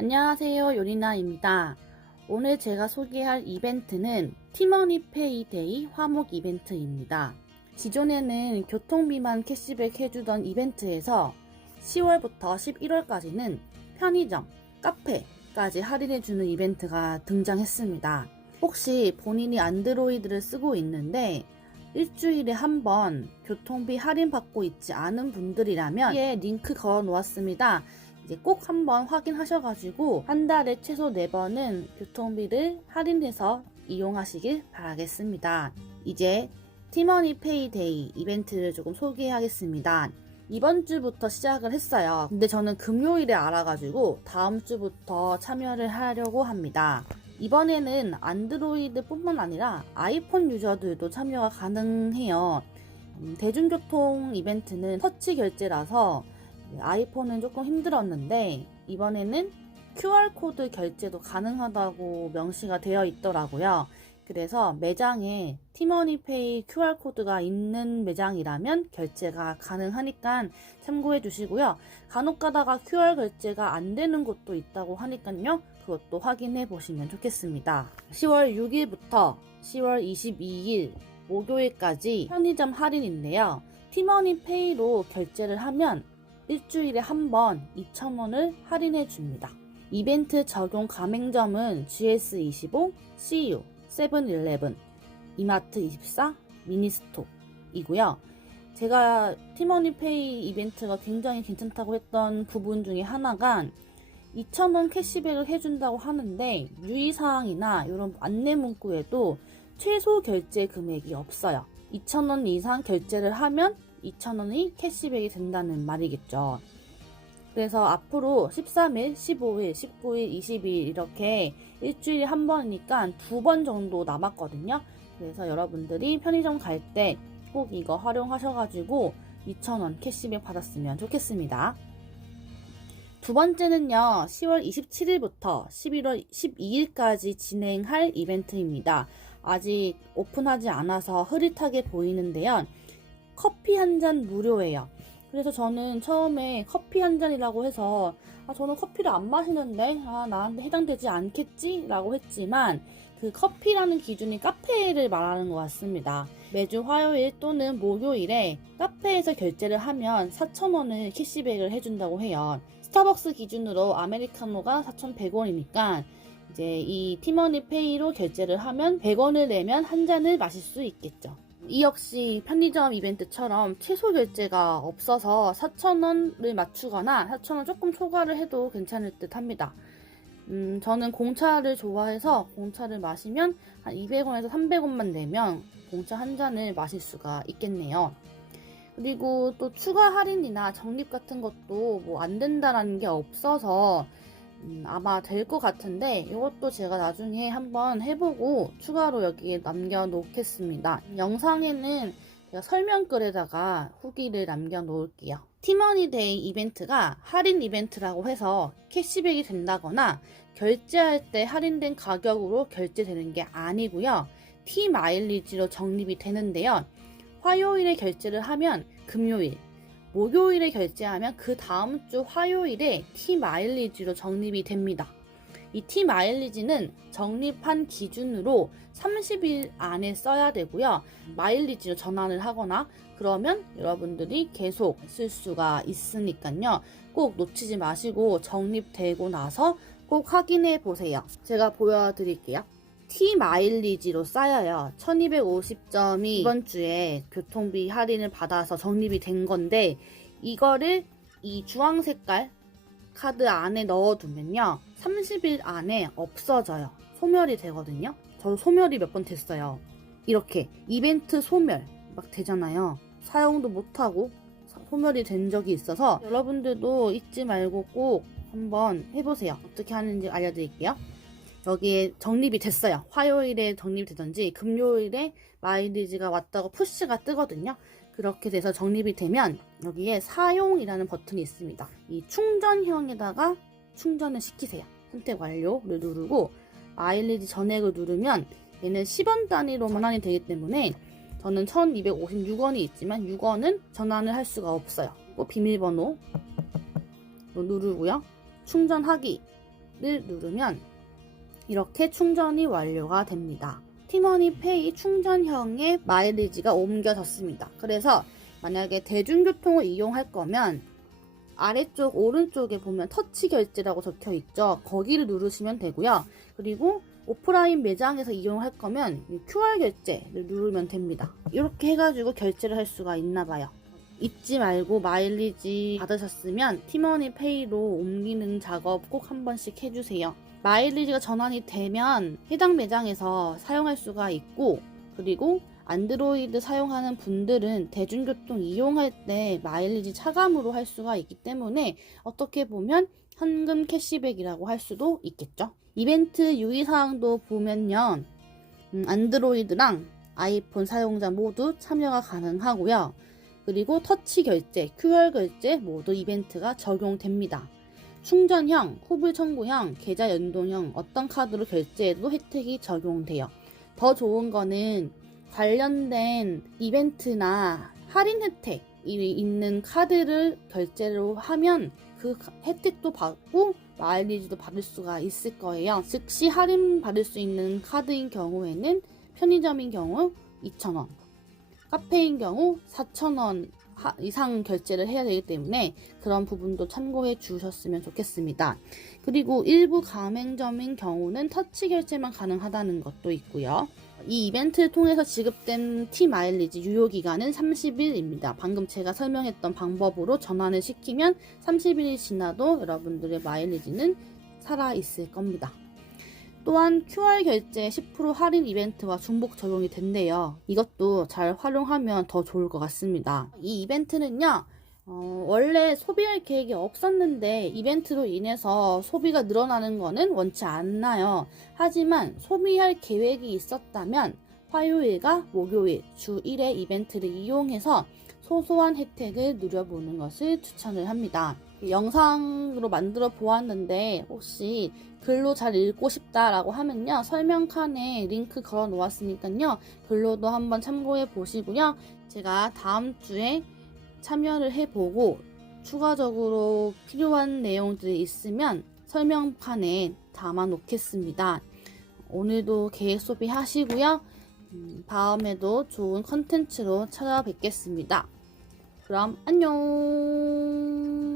안녕하세요, 요리나입니다. 오늘 제가 소개할 이벤트는 티머니페이 데이 화목 이벤트입니다. 기존에는 교통비만 캐시백 해주던 이벤트에서 10월부터 11월까지는 편의점, 카페까지 할인해주는 이벤트가 등장했습니다. 혹시 본인이 안드로이드를 쓰고 있는데 일주일에 한 번 교통비 할인받고 있지 않은 분들이라면 위에 링크 걸어 놓았습니다. 이제 꼭 한번 확인하셔가지고 한 달에 최소 4번은 교통비를 할인해서 이용하시길 바라겠습니다. 이제 티머니페이 데이 이벤트를 조금 소개하겠습니다. 이번 주부터 시작을 했어요. 근데 저는 금요일에 알아가지고 다음 주부터 참여를 하려고 합니다. 이번에는 안드로이드 뿐만 아니라 아이폰 유저들도 참여가 가능해요. 대중교통 이벤트는 터치 결제라서 아이폰은 조금 힘들었는데 이번에는 QR코드 결제도 가능하다고 명시가 되어 있더라고요. 그래서 매장에 티머니페이 QR코드가 있는 매장이라면 결제가 가능하니까 참고해 주시고요. 간혹 가다가 QR 결제가 안 되는 곳도 있다고 하니까요. 그것도 확인해 보시면 좋겠습니다. 10월 6일부터 10월 22일 목요일까지 편의점 할인인데요. 티머니페이로 결제를 하면 일주일에 한 번 2,000원을 할인해 줍니다. 이벤트 적용 가맹점은 GS25, CU, 세븐일레븐, 이마트24, 미니스톱이고요. 제가 티머니페이 이벤트가 굉장히 괜찮다고 했던 부분 중에 하나가 2,000원 캐시백을 해준다고 하는데 유의사항이나 이런 안내 문구에도 최소 결제 금액이 없어요. 2,000원 이상 결제를 하면 2,000원이 캐시백이 된다는 말이겠죠. 그래서 앞으로 13일, 15일, 19일, 20일 이렇게 일주일에 한 번이니까 2번 정도 남았거든요. 그래서 여러분들이 편의점 갈 때 꼭 이거 활용하셔가지고 2,000원 캐시백 받았으면 좋겠습니다. 두 번째는요, 10월 27일부터 11월 12일까지 진행할 이벤트입니다. 아직 오픈하지 않아서 흐릿하게 보이는데요. 커피 한 잔 무료예요. 그래서 저는 처음에 커피 한 잔이라고 해서 저는 커피를 안 마시는데 나한테 해당되지 않겠지? 라고 했지만 그 커피라는 기준이 카페를 말하는 것 같습니다. 매주 화요일 또는 목요일에 카페에서 결제를 하면 4,000원을 캐시백을 해준다고 해요. 스타벅스 기준으로 아메리카노가 4,100원이니까 이제 이 티머니페이로 결제를 하면 100원을 내면 한 잔을 마실 수 있겠죠. 이 역시 편의점 이벤트처럼 최소 결제가 없어서 4,000원을 맞추거나 4,000원 조금 초과를 해도 괜찮을 듯 합니다. 저는 공차를 좋아해서 공차를 마시면 한 200원에서 300원만 내면 공차 한 잔을 마실 수가 있겠네요. 그리고 또 추가 할인이나 적립 같은 것도 뭐 안 된다라는 게 없어서 아마 될 것 같은데 이것도 제가 나중에 한번 해보고 추가로 여기에 남겨놓겠습니다. 영상에는 제가 설명글에다가 후기를 남겨놓을게요. 티머니데이 이벤트가 할인 이벤트라고 해서 캐시백이 된다거나 결제할 때 할인된 가격으로 결제되는 게 아니고요. 티 마일리지로 적립이 되는데요. 화요일에 결제를 하면 금요일, 목요일에 결제하면 그 다음 주 화요일에 티 마일리지로 적립이 됩니다. 이 티 마일리지는 적립한 기준으로 30일 안에 써야 되고요. 마일리지로 전환을 하거나 그러면 여러분들이 계속 쓸 수가 있으니까요. 꼭 놓치지 마시고 적립되고 나서 꼭 확인해 보세요. 제가 보여드릴게요. 티 마일리지로 쌓여요. 1250점이 이번 주에 교통비 할인을 받아서 적립이 된 건데 이거를 이 주황 색깔 카드 안에 넣어두면요. 30일 안에 없어져요. 소멸이 되거든요. 저도 소멸이 몇 번 됐어요. 이렇게 이벤트 소멸 막 되잖아요. 사용도 못하고 소멸이 된 적이 있어서 여러분들도 잊지 말고 꼭 한번 해보세요. 어떻게 하는지 알려드릴게요. 여기에 적립이 됐어요. 화요일에 적립이 되든지 금요일에 마일리지가 왔다고 푸시가 뜨거든요. 그렇게 돼서 적립이 되면 여기에 사용이라는 버튼이 있습니다. 이 충전형에다가 충전을 시키세요. 선택 완료를 누르고 마일리지 전액을 누르면 얘는 10원 단위로 전환이 되기 때문에 저는 1256원이 있지만 6원은 전환을 할 수가 없어요. 비밀번호 누르고요. 충전하기 누르면 이렇게 충전이 완료가 됩니다. 티머니페이 충전형의 마일리지가 옮겨졌습니다. 그래서 만약에 대중교통을 이용할 거면 아래쪽 오른쪽에 보면 터치 결제라고 적혀 있죠. 거기를 누르시면 되고요. 그리고 오프라인 매장에서 이용할 거면 QR 결제를 누르면 됩니다. 이렇게 해가지고 결제를 할 수가 있나 봐요. 잊지 말고 마일리지 받으셨으면 티머니페이로 옮기는 작업 꼭 한 번씩 해주세요. 마일리지가 전환이 되면 해당 매장에서 사용할 수가 있고, 그리고 안드로이드 사용하는 분들은 대중교통 이용할 때 마일리지 차감으로 할 수가 있기 때문에 어떻게 보면 현금 캐시백이라고 할 수도 있겠죠. 이벤트 유의사항도 보면요, 안드로이드랑 아이폰 사용자 모두 참여가 가능하고요. 그리고 터치 결제, QR 결제 모두 이벤트가 적용됩니다. 충전형, 후불 청구형, 계좌 연동형 어떤 카드로 결제해도 혜택이 적용돼요. 더 좋은 거는 관련된 이벤트나 할인 혜택이 있는 카드를 결제로 하면 그 혜택도 받고 마일리지도 받을 수가 있을 거예요. 즉시 할인 받을 수 있는 카드인 경우에는 편의점인 경우 2,000원, 카페인 경우 4,000원 이상 결제를 해야 되기 때문에 그런 부분도 참고해 주셨으면 좋겠습니다. 그리고 일부 가맹점인 경우는 터치 결제만 가능하다는 것도 있고요. 이 이벤트를 통해서 지급된 T마일리지 유효기간은 30일입니다. 방금 제가 설명했던 방법으로 전환을 시키면 30일이 지나도 여러분들의 마일리지는 살아있을 겁니다. 또한 QR 결제 10% 할인 이벤트와 중복 적용이 된대요. 이것도 잘 활용하면 더 좋을 것 같습니다. 이 이벤트는요, 원래 소비할 계획이 없었는데 이벤트로 인해서 소비가 늘어나는 거는 원치 않나요. 하지만 소비할 계획이 있었다면 화요일과 목요일 주 1회 이벤트를 이용해서 소소한 혜택을 누려보는 것을 추천을 합니다. 영상으로 만들어 보았는데 혹시 글로 잘 읽고 싶다라고 하면요, 설명칸에 링크 걸어 놓았으니까요, 글로도 한번 참고해 보시고요. 제가 다음 주에 참여를 해보고 추가적으로 필요한 내용들이 있으면 설명칸에 담아 놓겠습니다. 오늘도 계획 소비하시고요. 다음에도 좋은 컨텐츠로 찾아뵙겠습니다. 그럼 안녕.